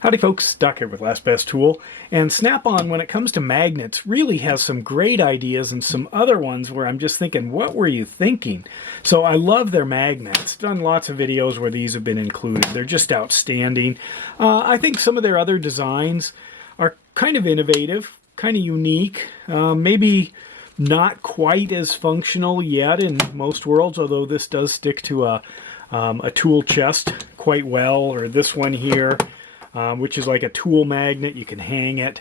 Howdy folks, Doc here with Last Best Tool, and Snap-on, when it comes to magnets, really has some great ideas and some other ones where I'm just thinking, what were you thinking? So I love their magnets. Done lots of videos where these have been included. They're just outstanding. I think some of their other designs are kind of innovative, kind of unique, maybe not quite as functional yet in most worlds, although this does stick to a tool chest quite well, or this one here. Which is like a tool magnet. You can hang it.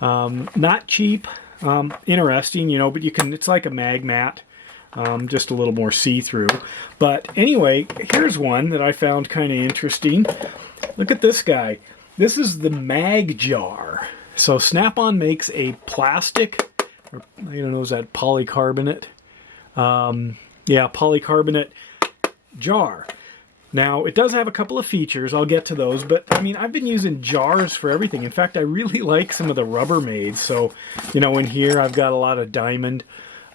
Not cheap. Interesting, you know, but you can, it's like a mag mat. Just a little more see-through. But anyway, here's one that I found kind of interesting. Look at this guy. This is the Mag Jar. So Snap-on makes a plastic, or I don't know, is that polycarbonate? Yeah, polycarbonate jar. Now, it does have a couple of features. I'll get to those, but I mean, I've been using jars for everything. In fact, I really like some of the Rubbermaids. So, you know, in here I've got a lot of diamond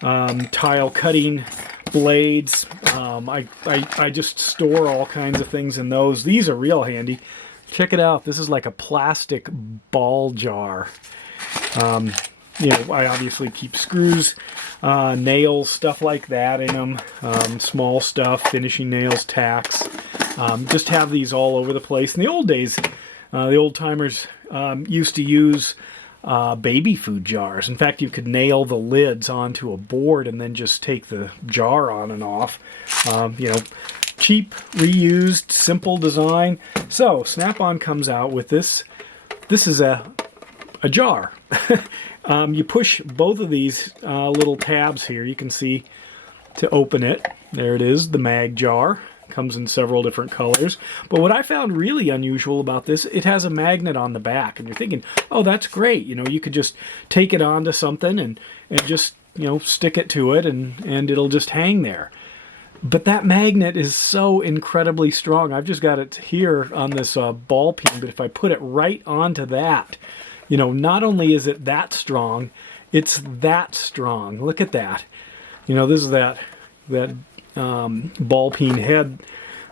tile cutting blades. I just store all kinds of things in those. These are real handy. Check it out. This is like a plastic ball jar. You know, I obviously keep screws, nails, stuff like that in them, small stuff, finishing nails, tacks. Just have these all over the place. In the old days, the old timers used to use baby food jars. In fact, you could nail the lids onto a board and then just take the jar on and off. You know, cheap, reused, simple design. So Snap-on comes out with this. This is a jar. You push both of these little tabs here, you can see, to open it. There it is, the Mag Jar. Comes in several different colors. But what I found really unusual about this, it has a magnet on the back. And you're thinking, oh, that's great. You know, you could just take it onto something and just, you know, stick it to it and it'll just hang there. But that magnet is so incredibly strong. I've just got it here on this ball peen, but if I put it right onto that, you know, not only is it that strong, it's that strong. Look at that. You know, this is that ball peen head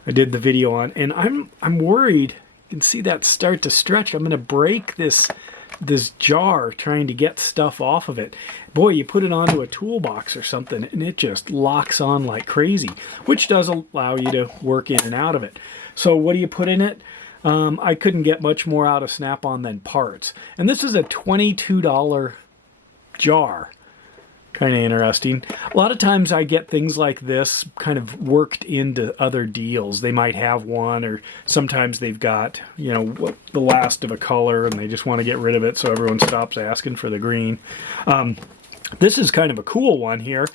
I did the video on, and I'm worried. You can see that start to stretch. I'm going to break this jar trying to get stuff off of it. Boy, you put it onto a toolbox or something, and it just locks on like crazy, which does allow you to work in and out of it. So what do you put in it? I couldn't get much more out of Snap-on than parts. And this is a $22 jar. Kind of interesting. A lot of times I get things like this kind of worked into other deals. They might have one, or sometimes they've got, you know, the last of a color and they just want to get rid of it so everyone stops asking for the green. This is kind of a cool one here.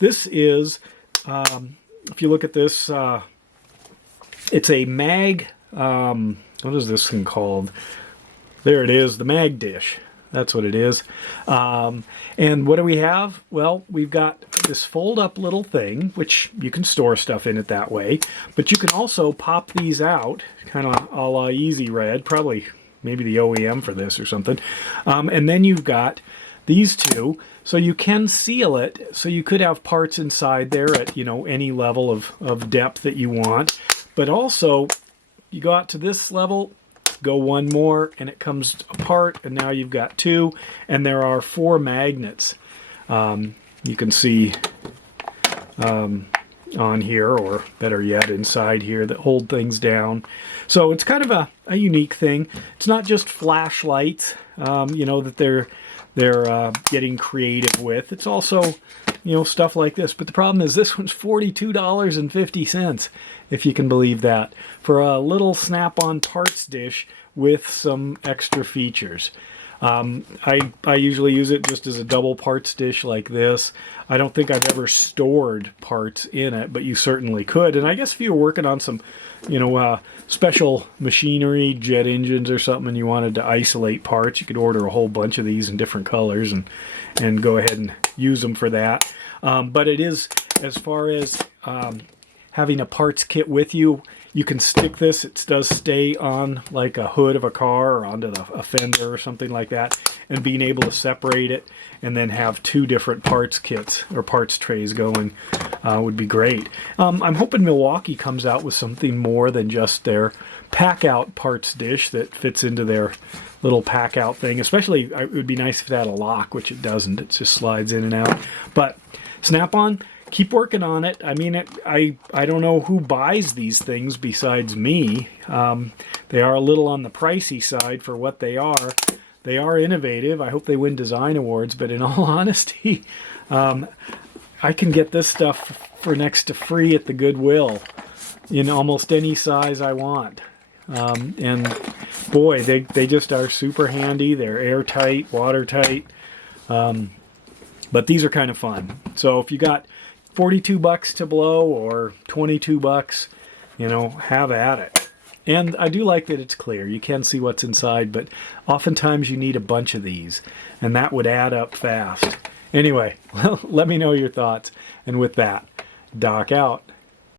This is, if you look at this, it's a mag, what is this thing called? There it is, the Mag Dish. That's what it is. And what do we have? Well, we've got this fold-up little thing, which you can store stuff in it that way. But you can also pop these out, kind of a la Easy Red, probably maybe the OEM for this or something. And then you've got these two, so you can seal it. So you could have parts inside there at, you know, any level of depth that you want. But also, you go out to this level, go one more, and it comes apart, and now you've got two, and there are 4 magnets. You can see on here, or better yet, inside here, that hold things down. So it's kind of a unique thing. It's not just flashlights, you know, that they're getting creative with. It's also, you know, stuff like this. But the problem is this one's $42.50, if you can believe that, for a little Snap-on parts dish with some extra features. I usually use it just as a double parts dish like this. I don't think I've ever stored parts in it, but you certainly could. And I guess if you were working on some, you know, special machinery, jet engines or something, and you wanted to isolate parts, you could order a whole bunch of these in different colors and go ahead and use them for that. But it is, as far as having a parts kit with you, you can stick this. It does stay on like a hood of a car or onto a fender or something like that, and being able to separate it and then have 2 different parts kits or parts trays going would be great. I'm hoping Milwaukee comes out with something more than just their pack-out parts dish that fits into their little pack-out thing. Especially, it would be nice if it had a lock, which it doesn't. It just slides in and out. But Snap-on, keep working on it. I mean, I don't know who buys these things besides me. They are a little on the pricey side for what they are. They are innovative. I hope they win design awards, but in all honesty, I can get this stuff for next to free at the Goodwill in almost any size I want. And boy, they just are super handy. They're airtight, watertight. But these are kind of fun. So if you got 42 bucks to blow or 22 bucks, you know, have at it. And I do like that it's clear. You can see what's inside, but oftentimes you need a bunch of these, and that would add up fast. Anyway, let me know your thoughts. And with that, Doc out.